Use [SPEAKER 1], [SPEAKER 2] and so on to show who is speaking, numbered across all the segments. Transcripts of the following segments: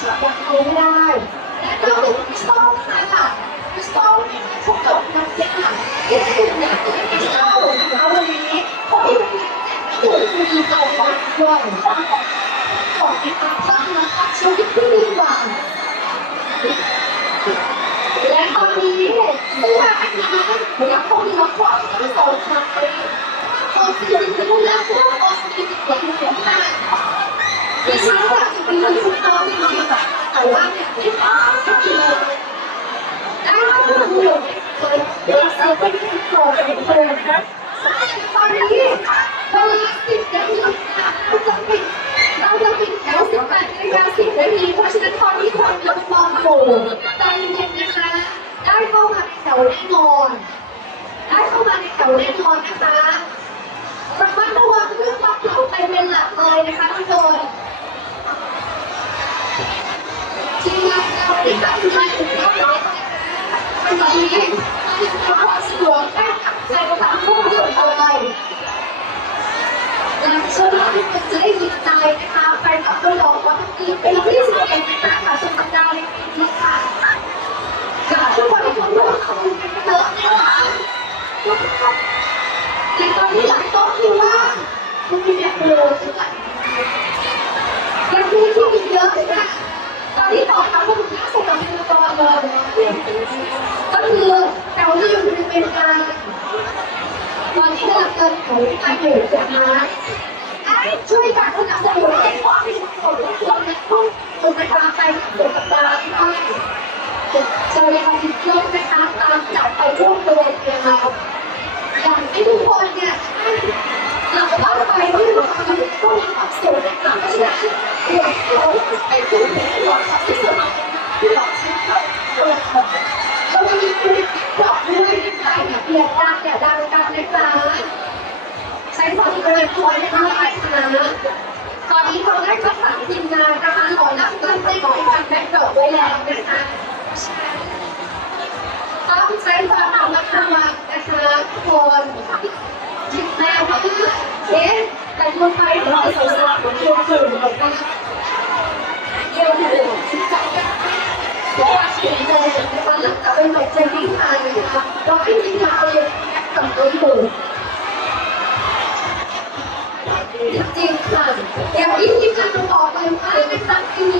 [SPEAKER 1] ฉายังเอาไม่ได้และก็เป็นชอบค่ะชอบพวกกับนักเตะที่คุณเนี่ยชอบเอาวันนี้ผมถูกมีเอาไว้ด้วยของที่ทำสร้างนะคะชีวิตที่ดีกว่าและตอนนี้เมื่อนะคะยังคงมีละครที่สองครั้งคอนซีรีส์ที่แล้วพวกคอนซีรีส์ที่เป็นของท่านดิฉันอยากจะ เป็นคุณน้องจริงๆแต่ว่าเนี่ยไม่พอก็คือได้รับรู้เลยเด็กเซอร์เป็นที่โตเป็นคน เชื่อว่าทุกคนจะได้ยินใจนะคะแฟนคลับก็บอกว่าทุกทีเป็นที่สิบเอ็ดนะคะสุดสัปดาห์ในปีนี้ค่ะอยากทุกคนทุกคนร่วมขอกันเยอะนะคะในตอนนี้หลายโต๊ะคือว่าคุณมีแบบเบลอด้วยยังมีที่อีกเยอะนะ ตอนนี้ขอทำคุณค่าส่งกับมือก่อนเลยก็คือแถวที่อยู่บริเวณกลางตอนนี้กำลังเดินแถวไปอยู่นะคะช่วยกันสนับสนุนให้ความเป็นของทุกคนในห้องคุณไปทำไปกับสัปดาห์ที่ผ่านมาเจอในคอนดิชั่นนะคะตามจับไปร่วมตัวเองเราอย่างที่ทุกคนเนี่ยเราก็ต้องไปไม่รู้ว่ามันต้องมีความสุขนะคะเพราะฉะนั้น เรื่องเราไปดูในหัวความสุขที่เราชื่นชอบเรามีคลิปบอกด้วยนะคะอย่าดังกันนะคะใช้ความรงกลัวไม่ได้นะตอนนี้เราได้ประสานทีมงานนะคะขอนับเงินไปก่อนการแบ่งดอกไว้แล้วนะคะต้องใช้ความระมัดระวังนะคะทุกคนจิตแม่เขาเอ๊ะแต่คนไปเราสาวๆของตัวสื่อเหมือนกันเยี่ยมเลยชิดใจเพราะว่าเสียใจนะคะหลังจาก เป็นแบบใจดิ้งมาเลยนะคะเราไม่ทิ้งเราเลยกับตัวสื่อจริงค่ะอย่างที่ที่จะบอกไปว่าในครั้งนี้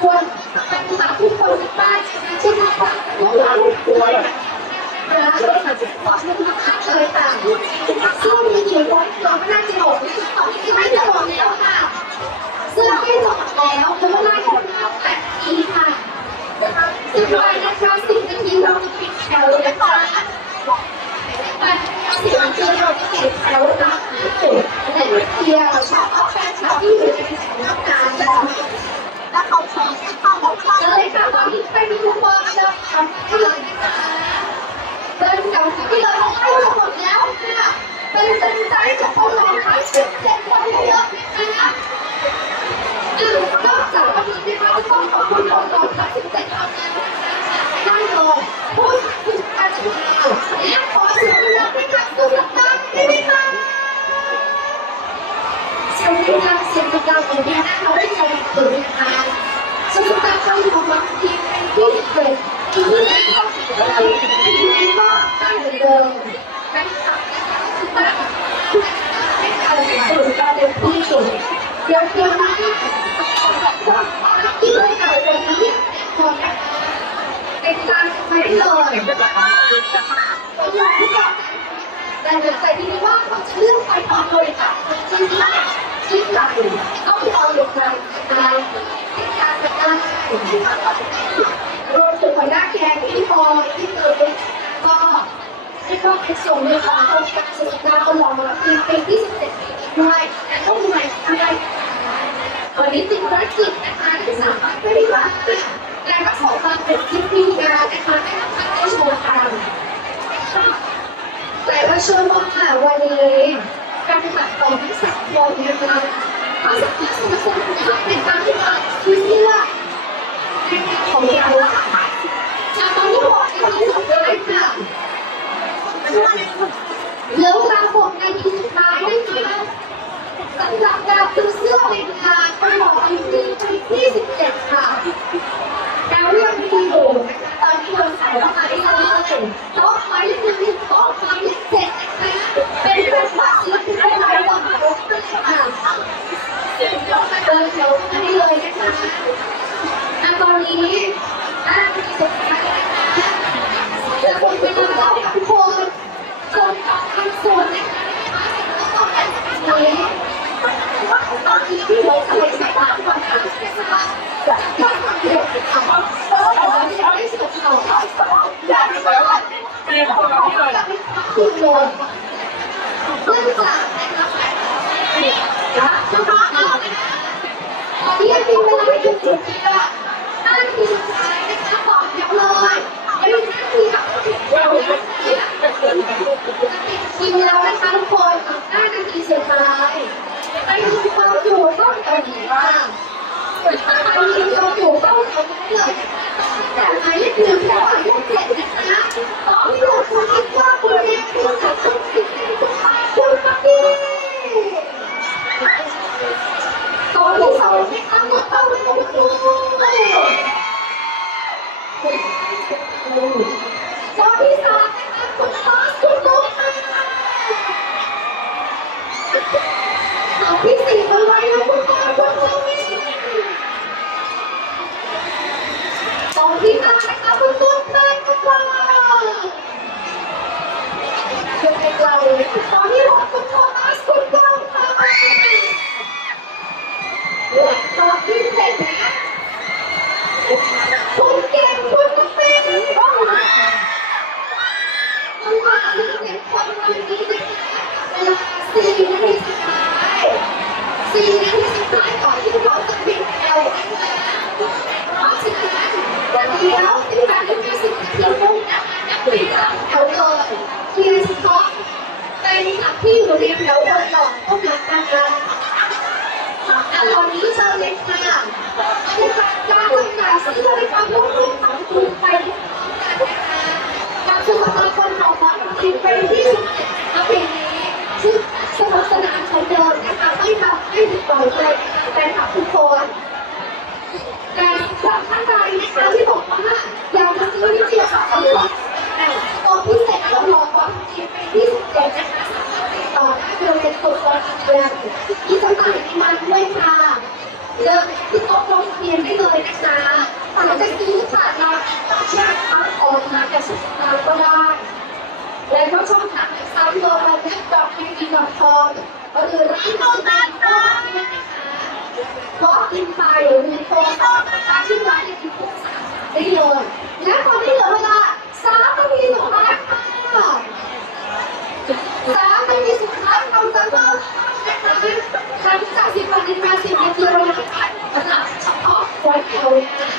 [SPEAKER 1] ควรปฏิบัติทุกคนบ้านใช่ไหมคะ เลยค่ะซึ่งมีอยู่บนตัวไม่น่าจะหลงที่ไม่จะหลงแล้วค่ะเสื้อไม่หลงแล้วเพราะว่าได้คนเข้าแปดปีค่ะสิบวันนะคะสิบนาทีเราจะปิดแถวนะคะแปดสิบนาทีเราจะปิดแถวนะแต่ เดียวชอบเอาแฟนคลับที่อยู่ในแถวนักงานแล้วเขาชอบเขาเขาเลยค่ะตอนนี้ไปมีทุกคนจะทำให้เลยนะคะเป็นกับที่เราให้หมดแล้วค่ะเป็นกำลังใจจากพวกเราทั้งสิบเจ็ดคนเยอะนะคะนอกจากวันนี้นะคะจะต้องขอบคุณคนก่อนทั้งสิบเจ็ดคนนั่นเลยผู้ถึงการจัดงานและขอเสียงปรบมือให้กับสุนัขบ้านได้ไหมคะเสียง ดังเสียงดังของพี่นะคะได้ใจถึงนะคะสุนัขบ้านเขาอยู่บางทีเป็นที่เกิดที่ไม่ต้องอะไรที่ก็ได้เหมือนเดิมนะคะให้การสูงการเป็นที่สุดเดี๋ยวเดี๋ยวนะที่ไม่ได้เป็นที่คนเป็นการไม่เลยแต่เดี๋ยวใจดีว่าเขาจะเลือกไปต่อเลยค่ะที่ที่ ที่ไหนต้องรออยู่ในการการจัดการรวมถึงหัวหน้าแกงที่พอที่เกิดก็ให้เข้าไปส่งในของโครงการสุขภาพตลอดมาปีปีที่17ปีด้วยแต่ต้องมีใหม่ทำไมวันนี้ติดภารกิจนะคะที่สามารถไม่ได้รับแต่ก็ขอความเป็นที่มีงานนะคะให้ท่านได้ชมกันแต่ก็เชื่อว่าวันนี้ ปฏิบัติของทั้งสามคนนะคะเขาสามารถสนับสนุนในการที่จะที่เชื่อของเราจากตอนที่บอกในที่สุดท้ายค่ะเหลือเวลาหกนาทีสุดท้ายนะคะสำหรับการซื้อเสื้อในราคาเขาบอกอยู่ที่ที่17ค่ะ ดินแถวขึ้นมาได้เลยนะคะอะตอนนี้อะสุดท้ายนะคะจะหมดเวลาแล้วค่ะทุกคนจนออกทางสวนนะคะแล้วก็เป็นแบบนี้ตอนนี้พี่โมทำไมใส่ตาทุกคนคะจะต้องทำเรื่องเออแต่ว่าไม่สุดเขาอยากจะ
[SPEAKER 2] เปลี่ยนคนแบบนี้เลย
[SPEAKER 1] คุณโยนเพื่อนจากนะครับนะนะคะตอนนี้ยังมีเวลาอยู่จุดเดียวห้านาทีสุดท้ายนะคะต่อแถวเลยไม่มีห้านาทีกับคิวแล้วนะคะทุกคนห้านาทีสุดท้ายไปดูความอยู่ต้องเกาหลีบ้างไปดูความอยู่ต้องเกาหลีเลยแต่หมายเลขหนึ่งแถวหมายเลขเจ็ดนะคะต่อที่เราคุณคิดว่าคุณเรียนคุณจะต้องคิดถึงคุณไปคุณปฏิตอนที่สองนะคะหมดต้องคุณดูตอนที่สามนะคะคุณฟาสคุณดูค่ะตอนที่สี่เป็นไรนะคุณฟาสคุณดูตอนที่ห้านะคะคุณต้นแป้งคุณฟา ยังไงเราตอนที่หกคุณโทมัสคุณก้องค่ะและตอนที่เจ็ดนะคุณเก่งคุณเป็นว้าวมันมาถึงเด็กคนวันนี้นะคะเวลาสี่นาทีสุดท้ายสี่นาทีสุดท้ายก่อนที่เราจะปิดแถวนะคะเพราะฉะนั้นวันเดียวสิบแปดนาทีสิบนาทีมุ่งนะคะนักปิดแถวเลยเคลียร์สต็อกเป็นหลักที่อยู่ในแถวบนหลอดต้องการการงาน อะตอ นี้เชิญเลยค่ะบรรยากาศการจำหน่ายซื้อบริการลงทุนของคุณไปการสื่อสารคนของความจริงเป็นที่สุดนะปีนี้ซึ่งสนุกสนานเหมือนเดิมนะคะไม่ทำให้ผิดหวังเลยแฟนคลับทุกคนแต่สำหรับท่านใดนะคะที่บอกว่าอยากจะซื้อนิตยสารแต่ตัวพิเศษเรารอความจริงเป็นที่สุดเลยนะคะ เป็นตัวตนเดียวที่จำหน่ายมาด้วยค่ะเดินที่โต๊ะลงทะเบียนได้เลยนะคะหรือจะซื้อผ่านเราเชื่อมออนไลน์กับสุดท้ายก็ได้ และก็ช่องทางในซาวด์โลบันเน็ตดอททีวีดอทคอมหรือร้านโน้ตนั้นก็ได้นะคะเพราะกินไปหรือโทรศัพท์นะคะที่ร้านในทุกสาขาได้เลย และตอนนี้เหลือเวลาสามนาทีสุดท้ายค่ะสามนาทีสุดท้ายเราจะเริ่มนะคะครั้งจากสิบนาฬิกาสิบนาทีเราจะขายสำหรับเฉพาะวันแถวนะ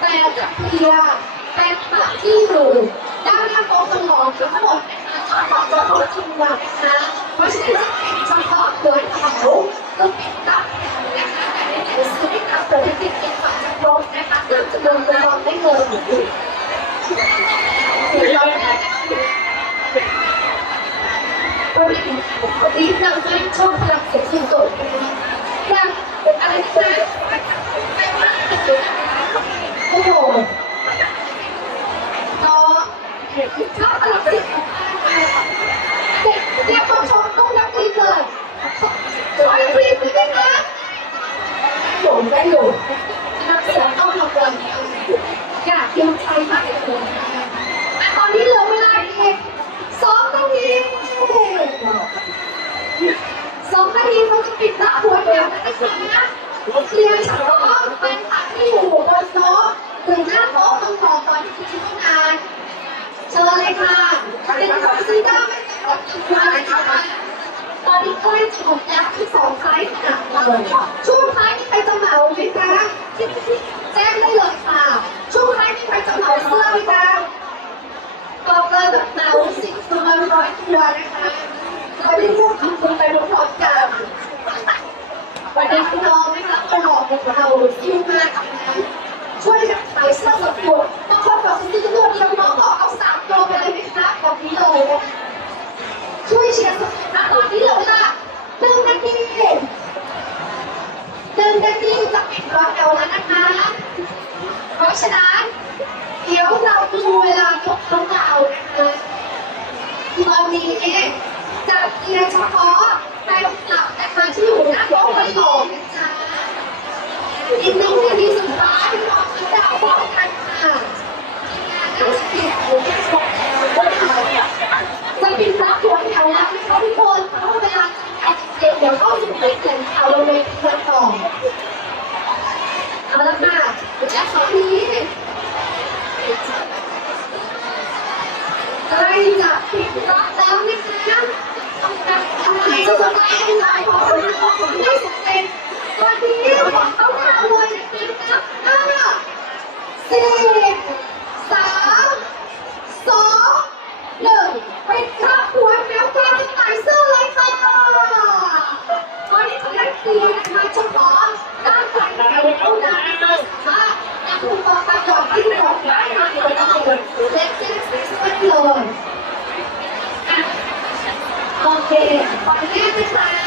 [SPEAKER 1] แต่จะ เคลียร์เป็นแบบที่อยู่ด้านหน้าโต๊ะตลอดทั้งหมดนะคะขอจะขอชิมวันนะคะเพราะฉะนั้นเฉพาะหัวแถวก็เป็นกับแถวนะคะแต่ในหนังสือที่ทำโดยที่ติดฝั่งจะครบนะคะเดี๋ยวจะเดินไปลองได้เลยเดี๋ยวเราได้ก็ดีดีเราจะชอบรับเสียงสุดโต่องอะไรนะคะโอ้โหก็ถ้าเราติดเด็กเด็กคนชมต้องรับดีเลยขอรีบเลยนะคะหลงได้หลงนักเสียงต้องทำวันอยากยังใจมากเลยตอนนี้เหลือเวลาอีกสองนาที สองนาทีเขาจะปิดหน้าหัว เดียวนะคะเคลียร์เฉพาะเป็นผับที่อยู่บนโต๊ะถึงหน้าโต๊ะตรงต่อตอนที่คุณต้องการเชิญเลยค่ะเป็นคนซื้อได้ไม่ต้องกินมานะคะตอนนี้ใกล้จะหมดแล้วที่สองไซส์ค่ะช่วงท้ายช่วครจะเหมาไหมคะแจ้งได้เลยค่ะ ช่วงท้ายมีใครจะเหมาเสื้อไหมคะบอกเลยแบบเหมาสิบตัวร้อยตัวนะคะเราได้ร่วมทำบุญไปพร้อมๆกันวันนี้พี่น้องนะคะตลอด ของเราซิ่วมากนะช่วยกันขายเสื้อสกุลบางคนบอกซื้อตัวเดียวน้องบอกเอาสามตัวไปเลยนะคะแบบนี้เลยช่วยเชียร์สกุลนะตอนนี้เหลือเวลาหนึ่งนาทีหนึ่งนาทีจะปิดรอแถวแล้วนะคะเพราะฉะนั้นเดี๋ยวเราดูเวลายกน้องดาวนะคะตอนนี้จะเคลียร์เฉพาะในหลักนะคะที่อยู่หน้าโต๊ะไว้ก่อนนะจ๊ะ นาทีสุดท้ายที่เราจะได้พร้อมกันค่ะงานน่าจะเกี่ยวกับของคนไทยจะปิดรับตัวแถวแล้วนะคะทุกคนเพราะเวลาจะเด็กเดี๋ยวก็อยู่ใน เซ็นเอาเราเลยเพื่อนต่อเอาละค่ะและตอนนี้ใกล้จะปิดรับแล้วนะคะทำไมจะสบายให้หน่อยขอบคุณขอบคุณที่สำเร็จวันนี้ขอเขาทางเลยนะคะห้าสี่สามสองหนึ่งไปครับหัวแล้วก็จะไหนเสื้อเลยค่ะตอนนี้ทำได้ดีนะคะเฉพาะด้านฝ่ายเราเท่านั้นนะคะแต่คุณต่อไปก่อนที่ของร้านมาเลย เล็กเซ็กซี่